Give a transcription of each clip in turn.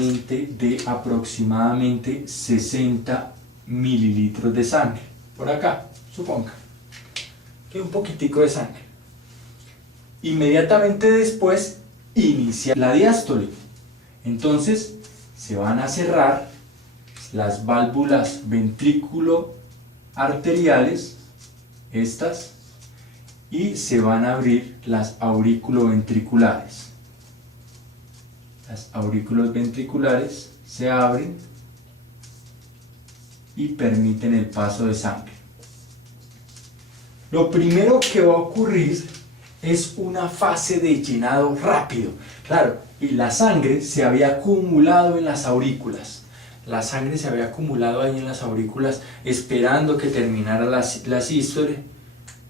remanente de aproximadamente 60 mililitros de sangre. Por acá, suponga que un poquitico de sangre. Inmediatamente después inicia la diástole. Entonces se van a cerrar las válvulas ventrículo arteriales, estas, y se van a abrir las aurículo-ventriculares. Las aurículos ventriculares se abren y permiten el paso de sangre. Lo primero que va a ocurrir es una fase de llenado rápido. Claro, y la sangre se había acumulado en las aurículas. La sangre se había acumulado ahí en las aurículas esperando que terminara la sístole.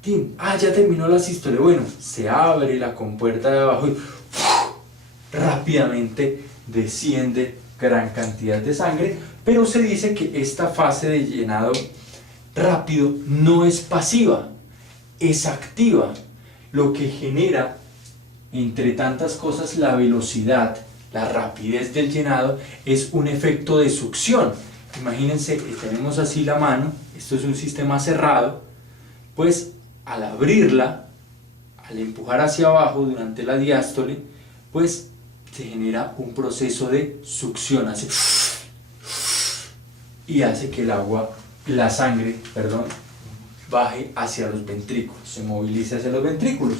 Ya terminó la sístole. Bueno, se abre la compuerta de abajo y rápidamente desciende gran cantidad de sangre, pero se dice que esta fase de llenado rápido no es pasiva, es activa, lo que genera, entre tantas cosas, la velocidad, la rapidez del llenado es un efecto de succión. Imagínense que tenemos así la mano, esto es un sistema cerrado, pues al abrirla, al empujar hacia abajo durante la diástole, pues se genera un proceso de succión, hace y hace que la sangre, baje hacia los ventrículos, se movilice hacia los ventrículos.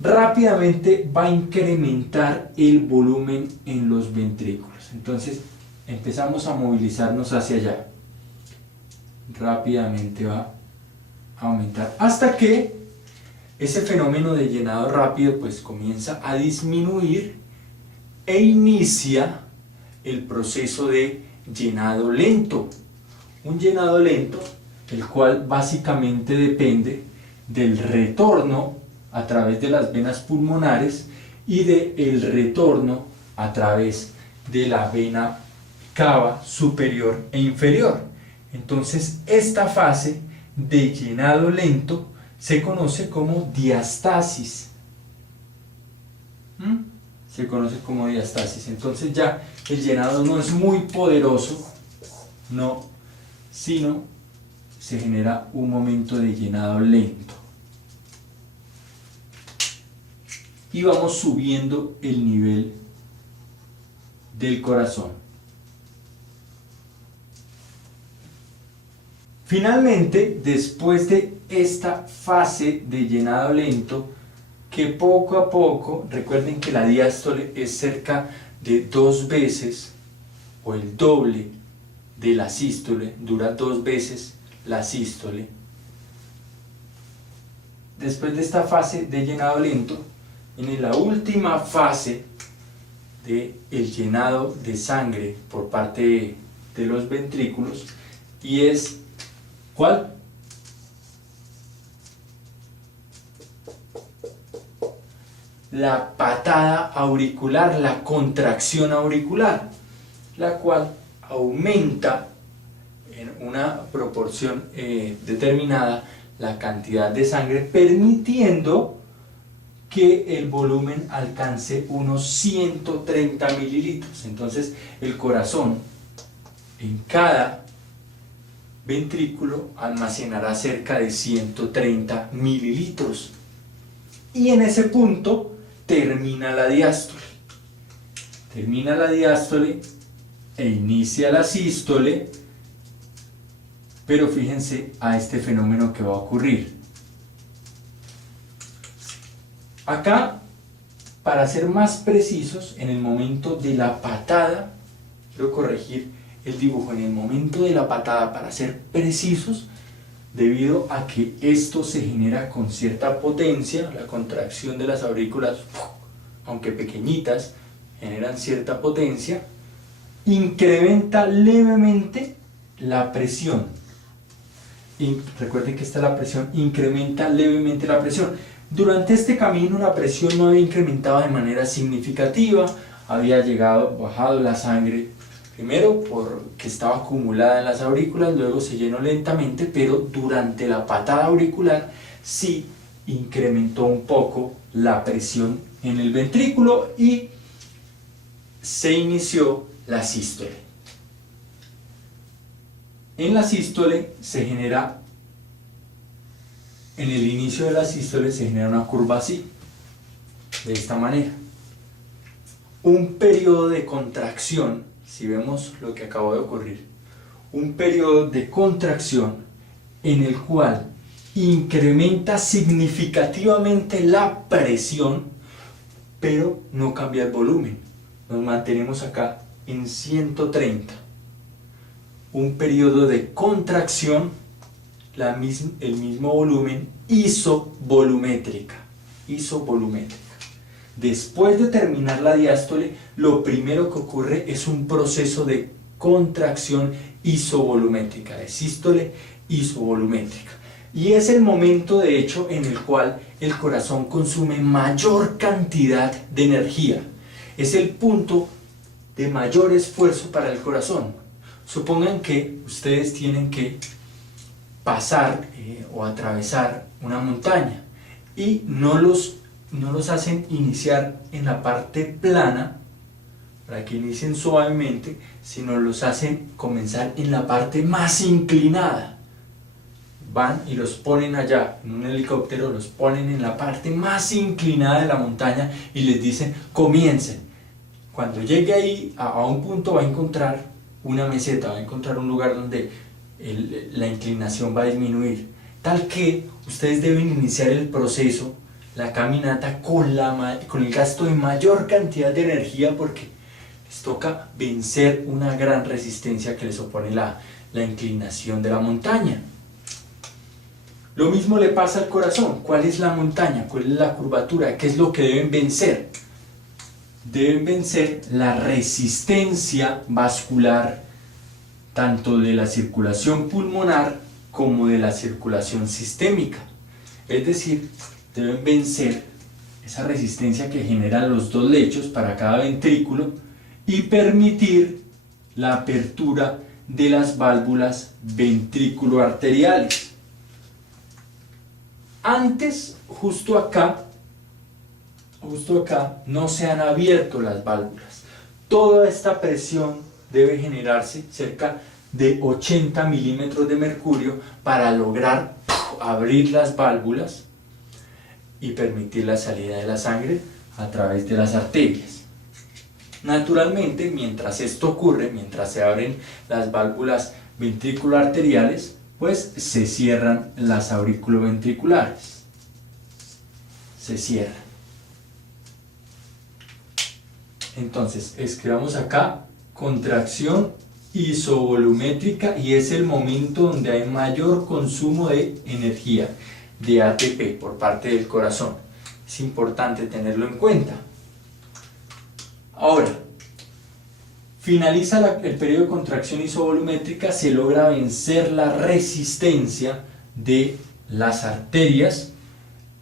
Rápidamente va a incrementar el volumen en los ventrículos. Entonces empezamos a movilizarnos hacia allá. Rápidamente va a aumentar hasta que ese fenómeno de llenado rápido pues comienza a disminuir e inicia el proceso de llenado lento. Un llenado lento, el cual básicamente depende del retorno a través de las venas pulmonares y del retorno a través de la vena cava superior e inferior. Entonces esta fase de llenado lento se conoce como diastasis. Se conoce como diastasis. Entonces ya el llenado no es muy poderoso, sino se genera un momento de llenado lento. Y vamos subiendo el nivel del corazón. Finalmente, después de esta fase de llenado lento, que poco a poco, recuerden que la diástole es cerca de 2 veces o el doble de la sístole, dura 2 veces la sístole. Después de esta fase de llenado lento, en la última fase del llenado de sangre por parte de los ventrículos, y es ¿cuál? La patada auricular, la contracción auricular, la cual aumenta en una proporción determinada la cantidad de sangre, permitiendo que el volumen alcance unos 130 mililitros. Entonces el corazón en cada ventrículo almacenará cerca de 130 mililitros. Y en ese punto termina la diástole. Termina la diástole e inicia la sístole, pero fíjense a este fenómeno que va a ocurrir. Acá, para ser más precisos, en el momento de la patada, quiero corregir el dibujo, en el momento de la patada, para ser precisos, debido a que esto se genera con cierta potencia, la contracción de las aurículas, aunque pequeñitas, generan cierta potencia, incrementa levemente la presión. Y recuerden que esta es la presión, incrementa levemente la presión. Durante este camino la presión no había incrementado de manera significativa, había bajado la sangre, primero porque estaba acumulada en las aurículas, luego se llenó lentamente, pero durante la patada auricular sí incrementó un poco la presión en el ventrículo y se inició la sístole. En la sístole se genera, en el inicio de la sístole se genera una curva así, de esta manera. Un periodo de contracción, si vemos lo que acabó de ocurrir, un periodo de contracción en el cual incrementa significativamente la presión, pero no cambia el volumen. Nos mantenemos acá en 130. Un periodo de contracción, el mismo volumen, isovolumétrica. Después de terminar la diástole, lo primero que ocurre es un proceso de contracción isovolumétrica, de sístole isovolumétrica. Y es el momento, de hecho, en el cual el corazón consume mayor cantidad de energía. Es el punto de mayor esfuerzo para el corazón. Supongan que ustedes tienen que pasar o atravesar una montaña y no los hacen iniciar en la parte plana para que inicien suavemente, sino los hacen comenzar en la parte más inclinada. Van y los ponen allá, en un helicóptero los ponen en la parte más inclinada de la montaña y les dicen, comiencen. Cuando llegue ahí a un punto va a encontrar una meseta, va a encontrar un lugar donde la inclinación va a disminuir, tal que ustedes deben iniciar el proceso, la caminata, con el gasto de mayor cantidad de energía, porque les toca vencer una gran resistencia que les opone la inclinación de la montaña. Lo mismo le pasa al corazón. ¿Cuál es la montaña? ¿Cuál es la curvatura? ¿Qué es lo que deben vencer? Deben vencer la resistencia vascular, tanto de la circulación pulmonar como de la circulación sistémica. Es decir, deben vencer esa resistencia que generan los dos lechos para cada ventrículo y permitir la apertura de las válvulas ventrículo-arteriales. Antes, justo acá, no se han abierto las válvulas. Toda esta presión debe generarse cerca de 80 milímetros de mercurio para lograr abrir las válvulas y permitir la salida de la sangre a través de las arterias. Naturalmente, mientras esto ocurre, mientras se abren las válvulas ventrículo-arteriales, pues se cierran las auriculoventriculares. Se cierran. Entonces, escribamos acá contracción isovolumétrica y es el momento donde hay mayor consumo de energía, de ATP por parte del corazón. Es importante tenerlo en cuenta. Ahora, finaliza el periodo de contracción isovolumétrica, se logra vencer la resistencia de las arterias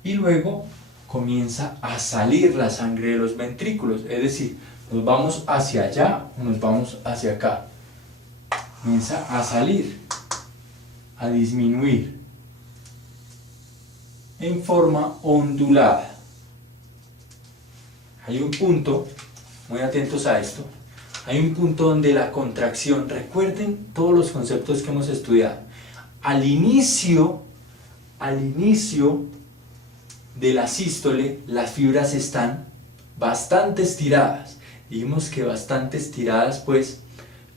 y luego comienza a salir la sangre de los ventrículos, es decir, nos vamos hacia allá o nos vamos hacia acá. Comienza a salir, a disminuir en forma ondulada. Hay un punto, muy atentos a esto, hay un punto donde la contracción, recuerden todos los conceptos que hemos estudiado, al inicio de la sístole las fibras están bastante estiradas. Dijimos que bastante estiradas, pues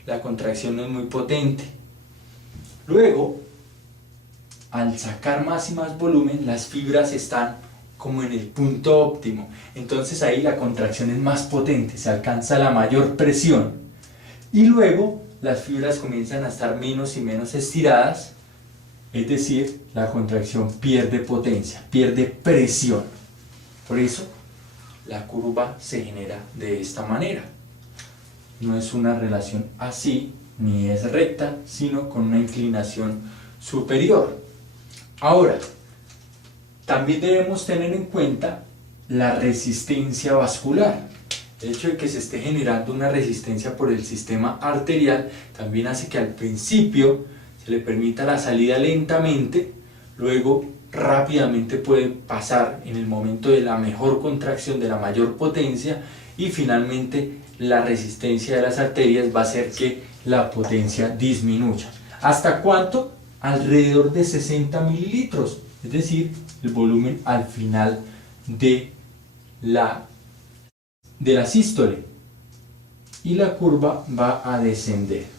la contracción no es muy potente. Luego, al sacar más y más volumen, las fibras están como en el punto óptimo. Entonces ahí la contracción es más potente, se alcanza la mayor presión. Y luego las fibras comienzan a estar menos y menos estiradas, es decir, la contracción pierde potencia, pierde presión. Por eso la curva se genera de esta manera. No es una relación así, ni es recta, sino con una inclinación superior. Ahora, también debemos tener en cuenta la resistencia vascular. El hecho de que se esté generando una resistencia por el sistema arterial también hace que al principio se le permita la salida lentamente, luego rápidamente puede pasar en el momento de la mejor contracción, de la mayor potencia, y finalmente la resistencia de las arterias va a hacer que la potencia disminuya. ¿Hasta cuánto? Alrededor de 60 mililitros, es decir, el volumen al final de la sístole, y la curva va a descender.